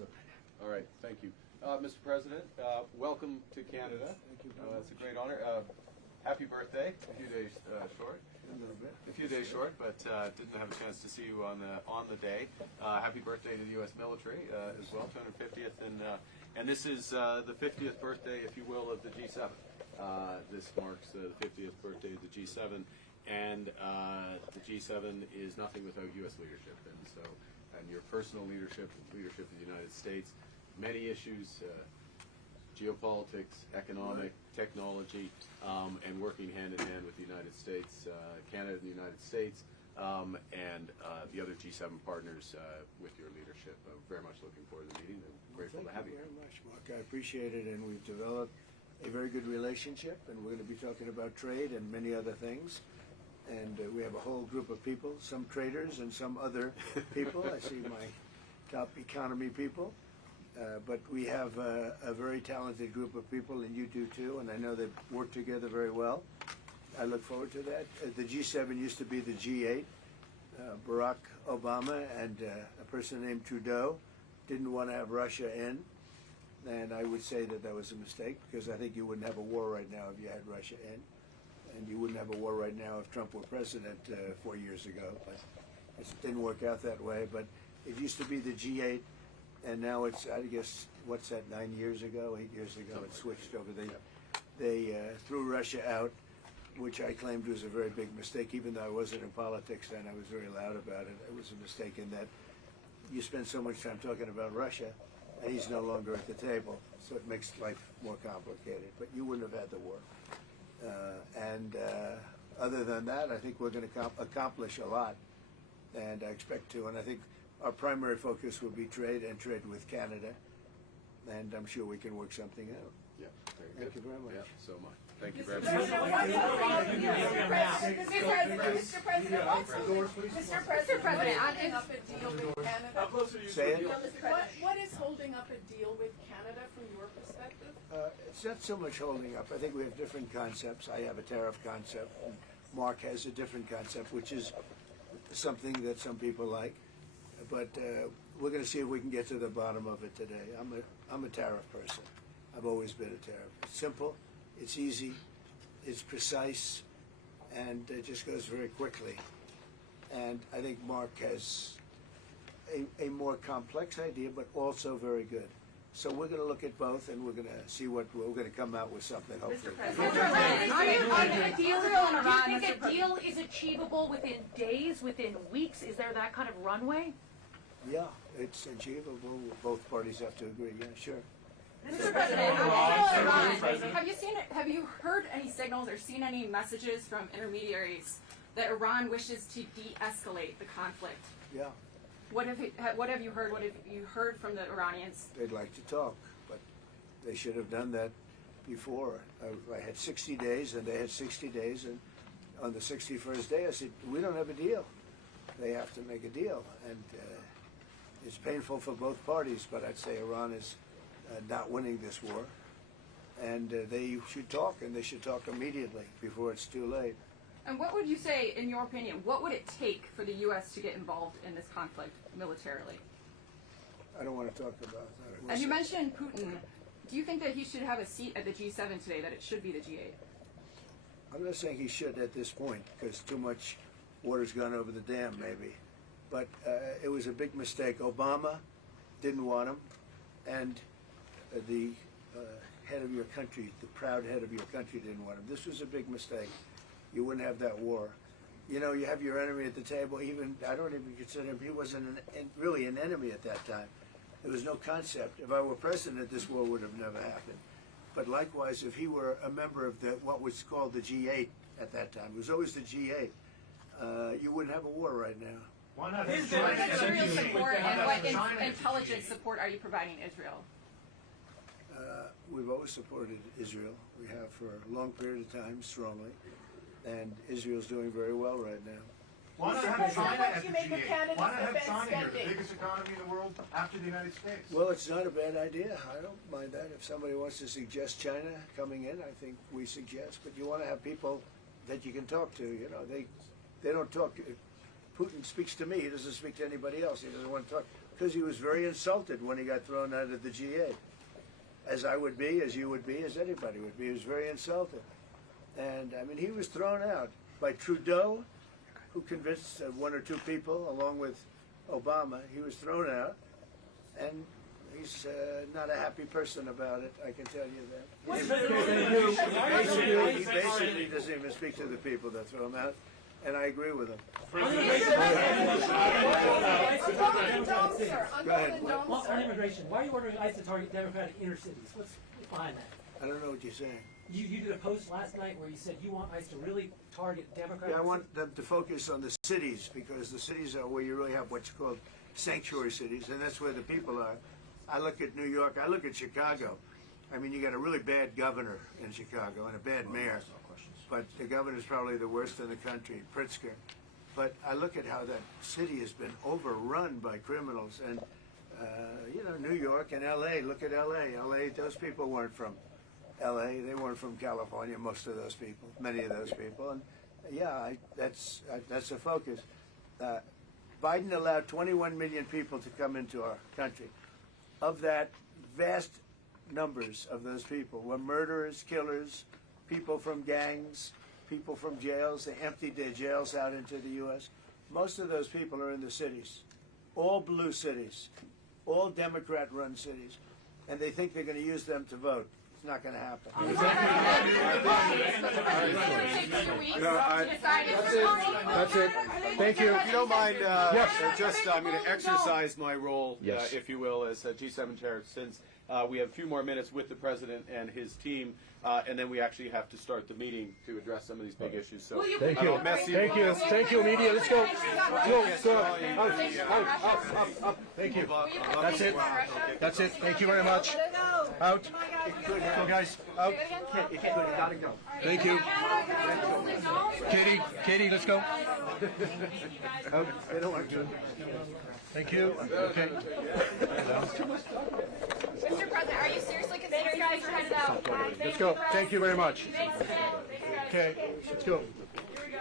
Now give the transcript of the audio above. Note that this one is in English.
sir. All right, thank you. Mr. President, welcome to Canada. Thank you. It's a great honor. Happy birthday. A few days short. A little bit. A few days short, but didn't have a chance to see you on the day. Happy birthday to the U.S. military as well, 250th, and this is the 50th birthday, if you will, of the G7. This marks the 50th birthday of the G7, and the G7 is nothing without U.S. leadership, and your personal leadership, leadership of the United States, many issues. Geopolitics, economic, technology, and working hand in hand with the United States, Canada and the United States, and the other G7 partners with your leadership. I'm very much looking forward to the meeting and grateful to have you. Thank you very much, Mark. I appreciate it, and we've developed a very good relationship, and we're going to be talking about trade and many other things. And we have a whole group of people, some traders and some other people. I see my top economy people. But we have a very talented group of people, and you do too, and I know they work together very well. I look forward to that. The G7 used to be the G8. Barack Obama and a person named Trudeau didn't want to have Russia in, and I would say that that was a mistake, because I think you wouldn't have a war right now if you had Russia in, and you wouldn't have a war right now if Trump were president 4 years ago. But it didn't work out that way. But it used to be the G8. And now it's, I guess, what's that, 8 years ago, it switched over. They threw Russia out, which I claimed was a very big mistake. Even though I wasn't in politics then, I was very loud about it. It was a mistake in that you spend so much time talking about Russia, and he's no longer at the table. So it makes life more complicated. But you wouldn't have had the war. Other than that, I think we're going to accomplish a lot, and I expect to. And I think our primary focus will be trade and trade with Canada, and I'm sure we can work something out. Yeah, very good. Thank you very much. Yeah, so much. Thank you very much. Mr. President, holding up a deal with Canada? Say it. What is holding up a deal with Canada from your perspective? It's not so much holding up. I think we have different concepts. I have a tariff concept, and Mark has a different concept, which is something that some people like. But we're going to see if we can get to the bottom of it today. I'm a tariff person. I've always been a tariff. It's simple, it's easy, it's precise, and it just goes very quickly. And I think Mark has a more complex idea, but also very good. So we're going to look at both, and we're going to see what we're going to come out with something. Hopefully. Mr. President, do you think a deal is achievable within days, within weeks? Is there that kind of runway? Yeah, it's achievable. Both parties have to agree. Yeah, sure. Mr. President, have you heard any signals or seen any messages from intermediaries that Iran wishes to de-escalate the conflict? Yeah. What have you heard? What have you heard from the Iranians? They'd like to talk, but they should have done that before. I had 60 days, and they had 60 days, and on the 61st day, I said, we don't have a deal. They have to make a deal, and it's painful for both parties, but I'd say Iran is not winning this war, and they should talk, and they should talk immediately before it's too late. And what would you say, in your opinion, what would it take for the U.S. to get involved in this conflict militarily? I don't want to talk about that. And you mentioned Putin. Do you think that he should have a seat at the G7 today, that it should be the G8? I'm not saying he should at this point, because too much water's gone over the dam, maybe. But it was a big mistake. Obama didn't want him, and the head of your country, the proud head of your country, didn't want him. This was a big mistake. You wouldn't have that war. You know, you have your enemy at the table. Even I don't even consider him. He wasn't really an enemy at that time. There was no concept. If I were president, this war would have never happened. But likewise, if he were a member of what was called the G8 at that time, it was always the G8, you wouldn't have a war right now. What material support and what intelligence support are you providing Israel? We've always supported Israel. We have for a long period of time, strongly. And Israel's doing very well right now. Why not have China at the G8? Why not have China here, the biggest economy in the world after the United States? Well, it's not a bad idea. I don't mind that. If somebody wants to suggest China coming in, I think we suggest. But you want to have people that you can talk to. You know, they don't talk. Putin speaks to me. He doesn't speak to anybody else. He doesn't want to talk. because he was very insulted when he got thrown out of the G8. As I would be, as you would be, as anybody would be. He was very insulted. And, I mean, he was thrown out by Trudeau, who convinced one or two people, along with Obama. He was thrown out, and he's not a happy person about it, I can tell you that. He basically doesn't even speak to the people that throw him out, and I agree with him. On immigration, why are you ordering ICE to target Democratic inner cities? What's behind that? I don't know what you're saying. You did a post last night where you said you want ICE to really target Democratic. Yeah, I want them to focus on the cities, because the cities are where you really have what's called sanctuary cities, and that's where the people are. I look at New York, I look at Chicago. I mean, you got a really bad governor in Chicago and a bad mayor, but the governor's probably the worst in the country, Pritzker. But I look at how that city has been overrun by criminals, and you know, New York and L.A. Look at L.A. L.A. Those people weren't from L.A. They weren't from California. Most of those people, many of those people, and yeah, that's a focus. Biden allowed 21 million people to come into our country. Of that, vast numbers of those people were murderers, killers, people from gangs, people from jails. They emptied their jails out into the U.S. Most of those people are in the cities, all blue cities, all Democrat-run cities, and they think they're going to use them to vote. It's not going to happen. That's it. Thank you. If you don't mind, I'm going to exercise my role, if you will, as G7 chair, since we have a few more minutes with the president and his team, and then we actually have to start the meeting to address some of these big issues. So Thank you. Thank you, media. Let's go. Go. Up. Thank you. That's it. That's it. Thank you very much. Out. Go, guys. Out. Thank you. Katie, let's go. Out. They don't want to. Thank you. Okay. Mr. President, are you seriously considering guys are headed out? Let's go. Thank you very much. Okay. Let's go. Here we go.